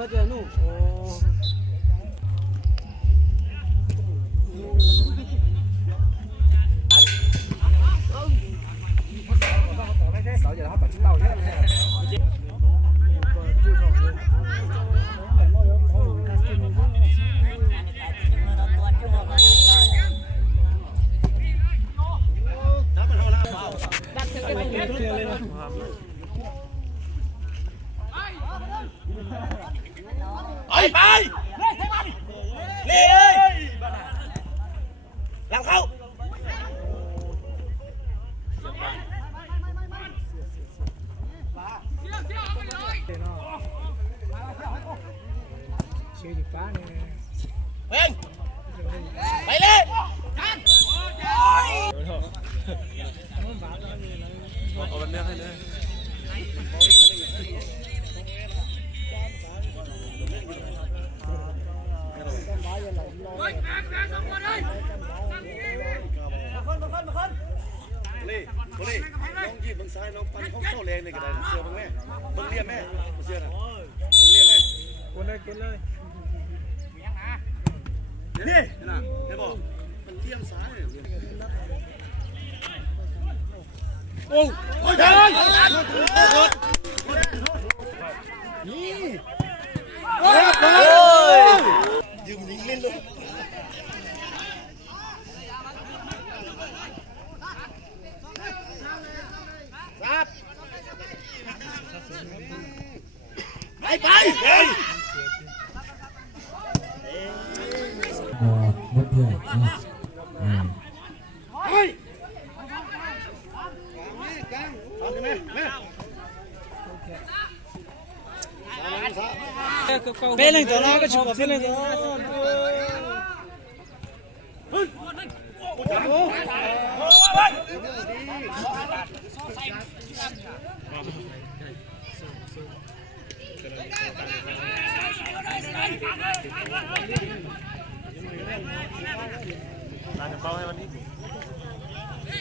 บิร์ดเลยนู่นโอ้เสาจะรับปัดชิ้นเบาเนี่ยไปเลี้ยหลังเข้าเชียร์อยู่ก้าเนี่ยไปเลยเอาวันเลือกให้เลยน้องยีบมึงซ้ายน้องปันห้องโซ่แรงเลยก็ได้เสือมึงแม่มึงเรียกแม่เสือน่ะมึงเรียกแม่คนเลยกินเลยนี่นะเดี๋ยวบอกมันเลี้ยงซ้ายโอ้ยเฮ้ยนี่ยืมยิงเล่นเลยไปหมดเพื่อนเฮ้ยเป็นเลยตัวน้อยก็ชุบเป็นเลยตัว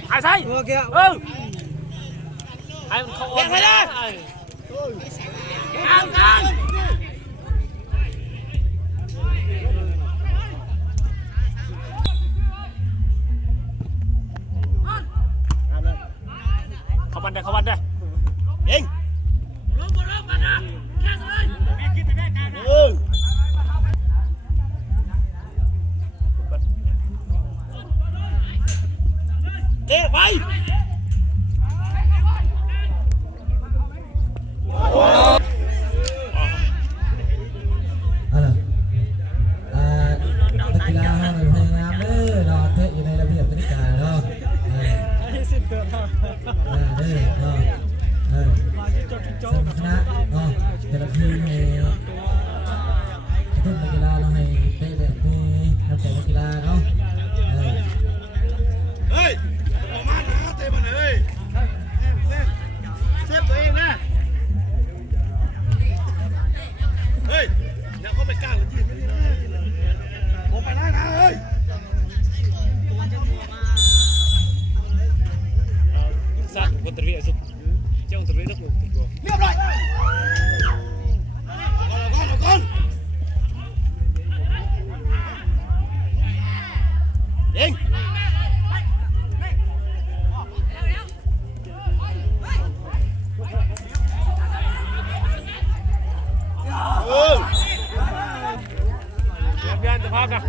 ไอ้ใส่โอเคไอ้มันเข้าออกไม่ได้กลางเข้าบันได้เองเอ๊ะไปนักกีฬาเราพยายามเด้อเนาะเทอยู่ในระเบียบกติกาเนาะสมชนะเนาะแต่ละทีมให้ทุกนักกีฬาเราให้เตะแบบนี้แล้วแต่นักกีฬาเนาะเฮ้ยออกมาหนาเตะมันเลยเซฟตัวเองนะเฮ้ยอย่าเข้าไปกลางเลยจีบไม่ได้ออกไปได้นะเฮ้ยสัตว์คนตรีสุดเจ้าตรีนักหนุนเรียบร้อยก่อนเองเปลี่ยนสภาพนะ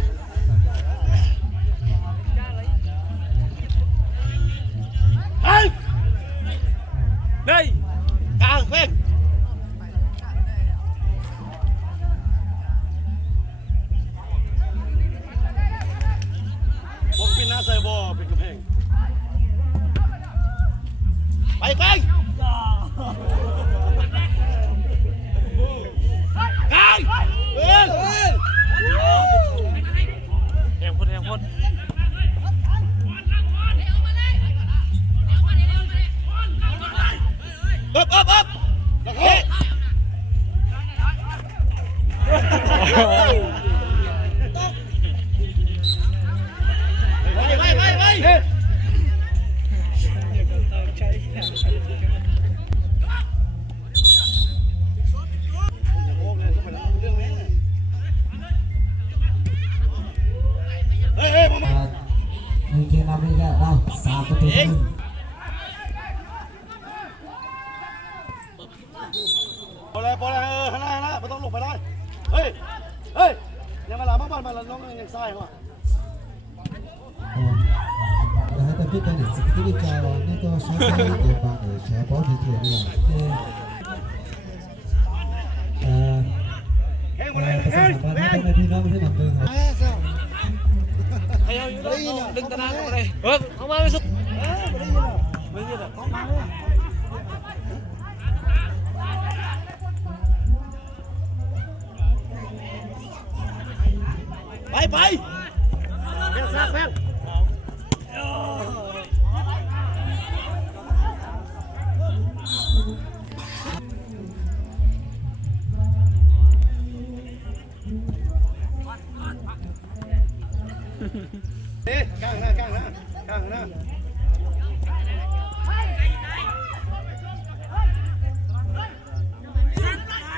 เฮ้ยนี่กลางเพ่งผมเป็นนาไซบอเป็นกระเพงไปเพ่งกลางเพ่งแทงพดอึ๊บแล้วก็ไป ไปแล้วเรา3-1พอแล้วข้างหน้าไม่ต้องลงไปได้เฮ้ยยังมาหลังบ้านมาแล้วน้องยังซ้ายเขาแต่พี่เป็นสิ่งที่ดีใจว่านี่ก็ใช้ได้เดี๋ยวบางใช้บอลที่เทียนเนี่ยประสาทสัมพันธ์ให้พี่น้องที่นำเดินครับดึงตะนางมาเลยเอามาไม่สุดไม่ยืดอ่ะไปแม่งซากแม่งข้างหน้า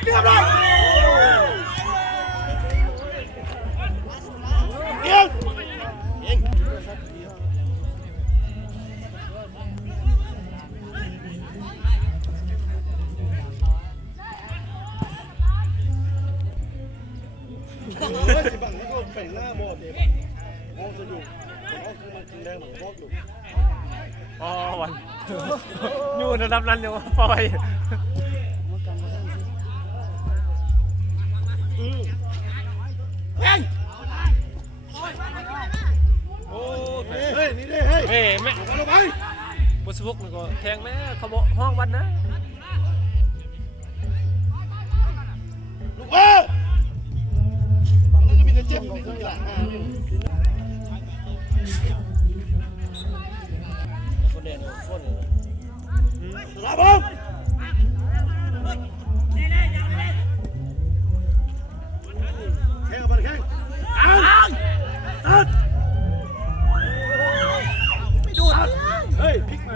เรียบร้อยสิบังให้ก็เป็นหน้าบอดเองมองจะอยู่เขาคือมันกินแดงหรือมองอยู่อ๋อวันอยู่ระดับนั้นเดี๋ยวปล่อยเฮ้ยนี่ดิเฮ้ยแม่เอาไปบนสบุกนี่ก็แทงแม่เขาบอกห้องวันนะลูกนั่นก็มีแต่เจ็บของเขาหลังคนเด่นคนลาบอมแข่งกันแข่งไม่ดูเฮ้ยพลิกมา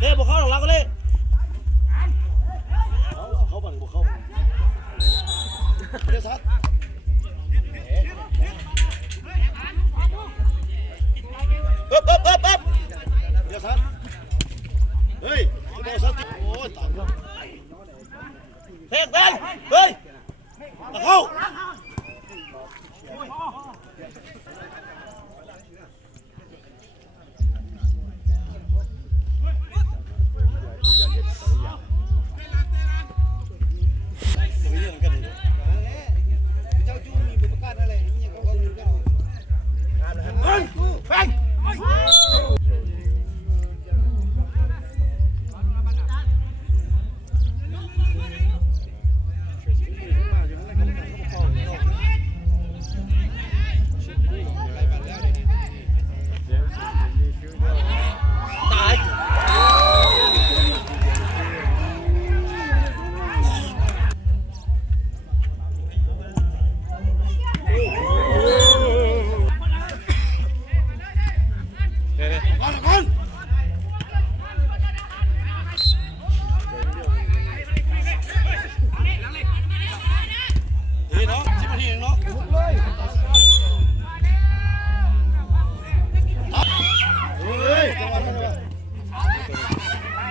เล่บอกเขาหรอกเราก็เล่เขาบังบอกเขาเดี๋ยวซัดปึ๊บเดี๋ยวซัดเฮ้ยเดี๋ยวซัดโอ้ยตายแล้วเฮ้ยเข้า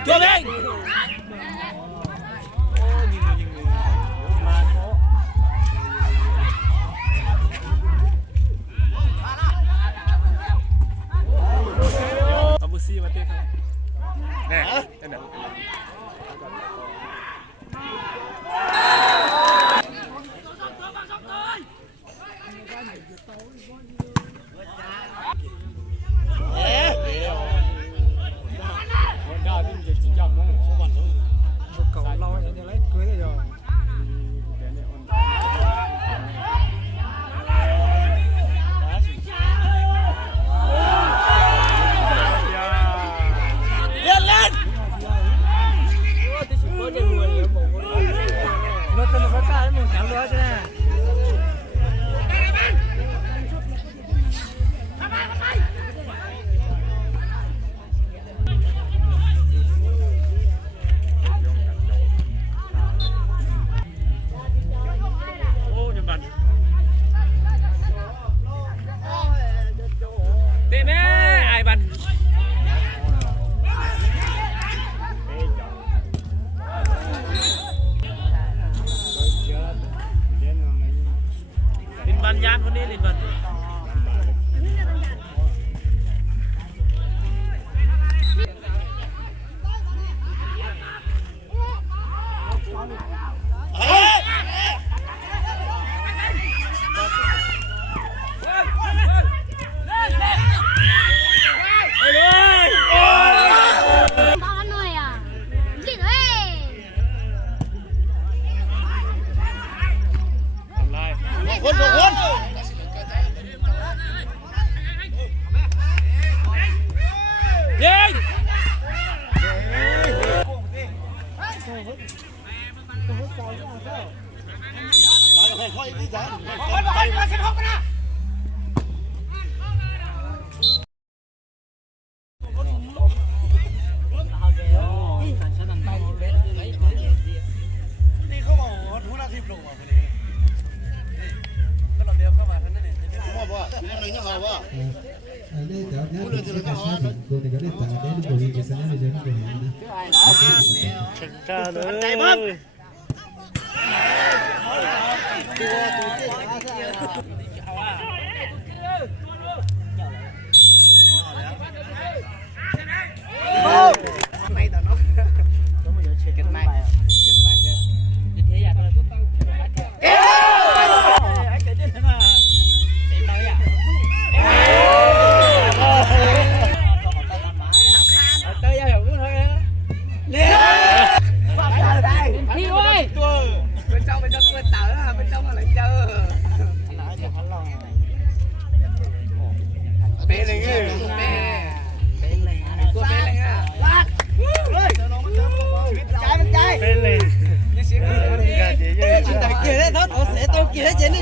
ตัวเองเอามือซีมาเตะแน่ cô này có biết tặng cái lúc đầu cái sáng này đến cái này đi Cha nữa. Chạy bấm. Đi ơi. Bên trong quên tờ á, bên trong là lại chơi. Bé lên ơi, bé lên à. Lát. Bên trai. Bên lên. Như xíu. Anh ta kia đấy, tao sẽ tao kia đấy, chứ đi.